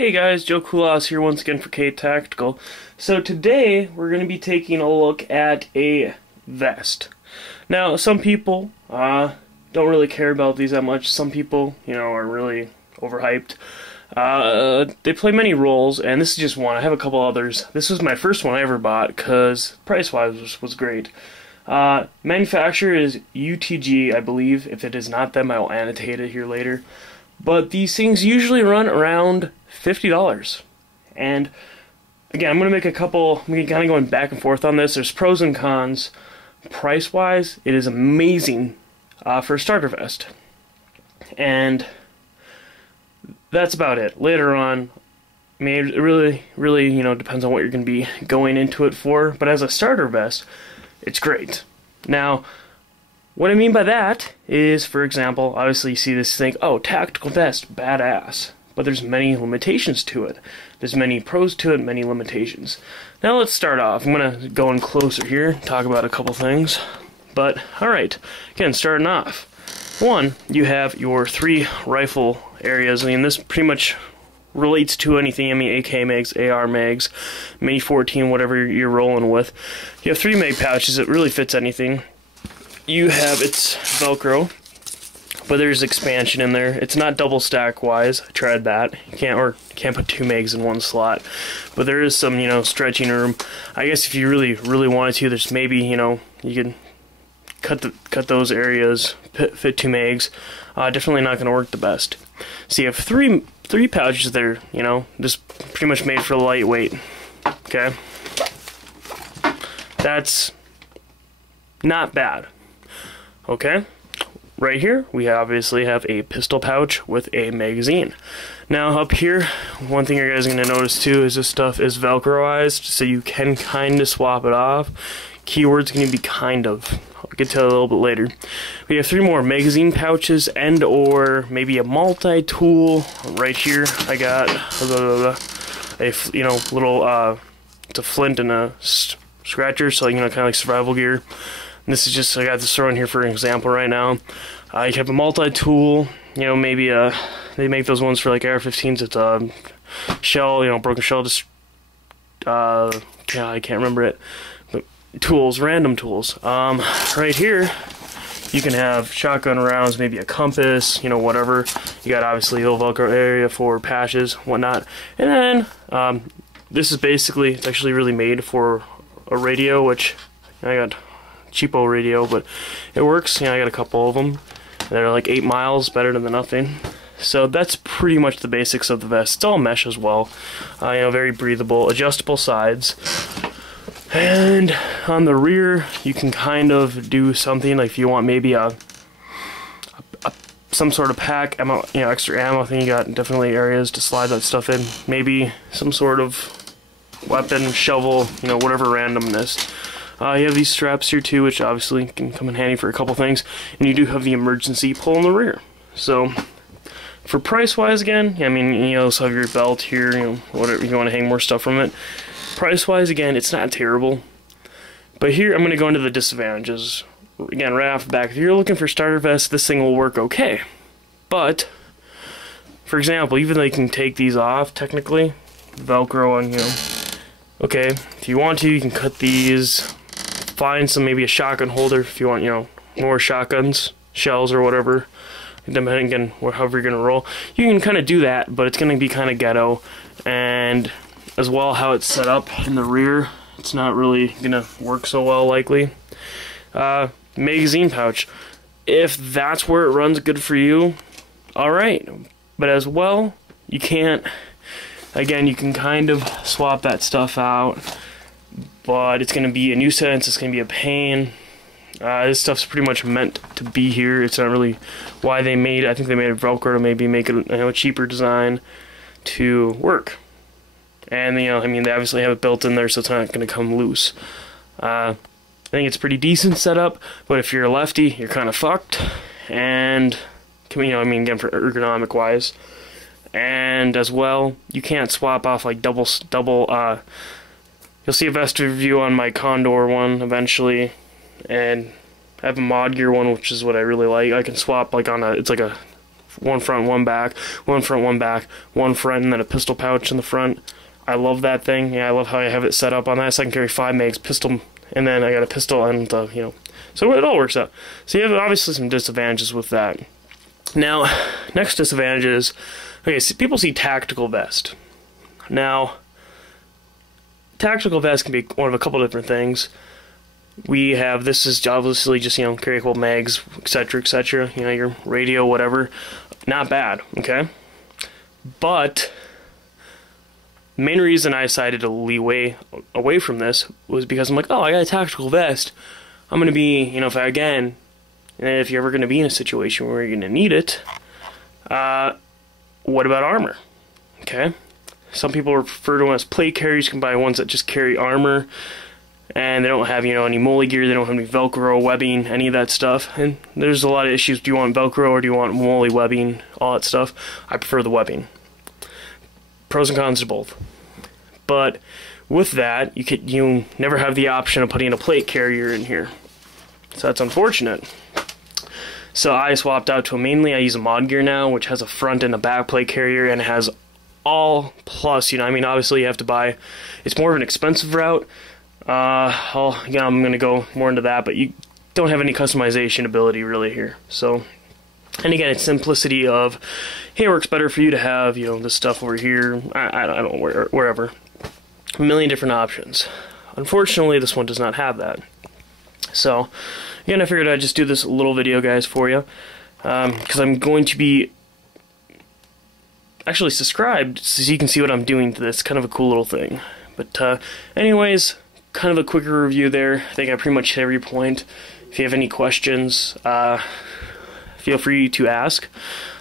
Hey guys, Joe Kulas here once again for K Tactical. So today we're going to be taking a look at a vest. Now some people don't really care about these that much. Some people, are really overhyped. They play many roles, and this is just one. I have a couple others. This was my first one I ever bought because price-wise was great. Manufacturer is UTG, I believe. If it is not them, I will annotate it here later. But these things usually run around $50. And again, I'm going to make a couple, I'm kind of going back and forth on this. There's pros and cons. Price-wise, it is amazing for a starter vest. And that's about it. Later on, I mean, it really, depends on what you're going to be going into it for. But as a starter vest, it's great. Now, what I mean by that is, for example, obviously you see this thing, oh, tactical vest, badass. But there's many limitations to it. There's many pros to it, many limitations. Now let's start off. I'm going to go in closer here, talk about a couple things. But, alright, again, starting off. One, you have your 3 rifle areas. I mean, this pretty much relates to anything. I mean, AK mags, AR mags, Mini 14, whatever you're rolling with. You have 3 mag pouches. It really fits anything. You have its Velcro, but there's expansion in there. It's not double stack wise. I tried that. You can't put 2 mags in one slot, but there is some stretching room. I guess if you really wanted to, there's maybe you can cut those areas, fit 2 mags. Definitely not going to work the best. So you have three pouches there. This pretty much made for lightweight. Okay, that's not bad. Okay, right here we obviously have a pistol pouch with a magazine. Now up here, one thing you guys are going to notice too is this stuff is Velcroized, so you can kind of swap it off. Keyword's going to be kind of. I'll get to that a little bit later. We have 3 more magazine pouches and or maybe a multi-tool. Right here I got a little it's a flint and a scratcher, so kind of like survival gear. This is just, I got this thrown here for an example right now. You have a multi-tool, maybe they make those ones for like AR-15s. It's a shell, broken shell, just, I can't remember it. But tools, random tools. Right here, you can have shotgun rounds, maybe a compass, whatever. You got obviously a little Velcro area for patches, whatnot. And then, this is basically, it's actually really made for a radio, which I got cheapo radio, but it works. I got a couple of them. They're like 8 miles, better than nothing. So that's pretty much the basics of the vest. It's all mesh as well. Very breathable, adjustable sides. And on the rear, you can kind of do something like if you want maybe some sort of pack, ammo, extra ammo thing. You got definitely areas to slide that stuff in. Maybe some sort of weapon, shovel, whatever randomness. You have these straps here too, which obviously can come in handy for a couple things, and you do have the emergency pull in the rear. So, for price-wise, again, I mean, you also have your belt here, whatever you want to hang more stuff from it. Price-wise, again, it's not terrible. But here, I'm going to go into the disadvantages. Again, right off the back, if you're looking for starter vest, this thing will work okay. But, for example, even though you can take these off, technically, Velcro on, okay, if you want to, you can cut these. Find maybe a shotgun holder if you want, more shotguns, shells or whatever. Depending again, however you're gonna roll, you can kind of do that, but it's gonna be kind of ghetto. And as well, how it's set up in the rear, it's not really gonna work so well, likely. Magazine pouch, if that's where it runs good for you, all right. But as well, you can't. Again, you can kind of swap that stuff out. But it's going to be a nuisance, it's going to be a pain. This stuff's pretty much meant to be here. It's not really why they made it. I think they made it Velcro to maybe make it a cheaper design to work. And, they obviously have it built in there, so it's not going to come loose. I think it's pretty decent setup, but if you're a lefty, you're kind of fucked. And, again, for ergonomic wise. And as well, you can't swap off like double you'll see a vest review on my Condor one eventually, and I have a Mod Gear one, which is what I really like. I can swap like on it's like a one front, one back, one front, one back, one front, and then a pistol pouch in the front. I love that thing. Yeah, I love how I have it set up on that, so I can carry 5 mags, pistol, and then I got a pistol and, you know, so it all works out. So you have obviously some disadvantages with that. Now, next disadvantage is, okay, so people see tactical vest. Now, tactical vest can be one of a couple different things. We have, this is obviously just, you know, carry a couple mags, etc., you know, your radio, whatever. Not bad, okay? But the main reason I decided to leeway away from this was because I'm like, oh, I got a tactical vest. I'm going to be, you know, if you're ever going to be in a situation where you're going to need it, what about armor? Okay? Some people refer to them as plate carriers. You can buy ones that just carry armor, and they don't have, you know, any MOLLE gear, they don't have any Velcro, webbing, any of that stuff. And there's a lot of issues. Do you want Velcro or do you want MOLLE webbing, all that stuff? I prefer the webbing. Pros and cons to both. But with that, you never have the option of putting a plate carrier in here. So that's unfortunate. So I swapped out to mainly I use a Mod Gear now, which has a front and a back plate carrier, and it has all plus, you know, I mean, obviously you have to buy, it's more of an expensive route. Again, I'm going to go more into that, but you don't have any customization ability really here. So, and again, it's simplicity of, hey, it works better for you to have, you know, this stuff over here, I don't know, wherever. A million different options. Unfortunately, this one does not have that. So, again, I figured I'd just do this little video, guys, for you, because I'm going to be actually subscribed so you can see what I'm doing to this. Kind of a cool little thing. But anyways, kind of a quicker review there. I think I pretty much hit every point. If you have any questions, feel free to ask.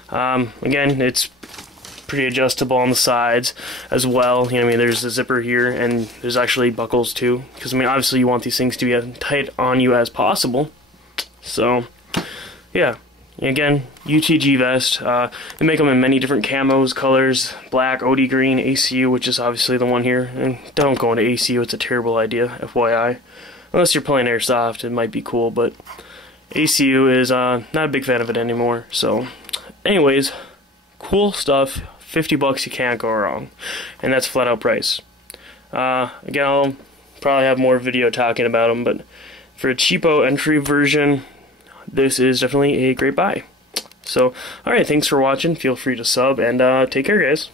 Again, it's pretty adjustable on the sides as well. You know, I mean, there's a zipper here, and there's actually buckles too, because I mean, obviously you want these things to be as tight on you as possible. So yeah, again, UTG vest. They make them in many different camos, colors: black, OD green, ACU, which is obviously the one here. And don't go into ACU; it's a terrible idea, FYI. Unless you're playing airsoft, it might be cool, but ACU is not a big fan of it anymore. So, anyways, cool stuff. $50, you can't go wrong, and that's flat out price. Again, I'll probably have more video talking about them, but for a cheapo entry version, this is definitely a great buy. So, alright, thanks for watching. Feel free to sub, and take care, guys.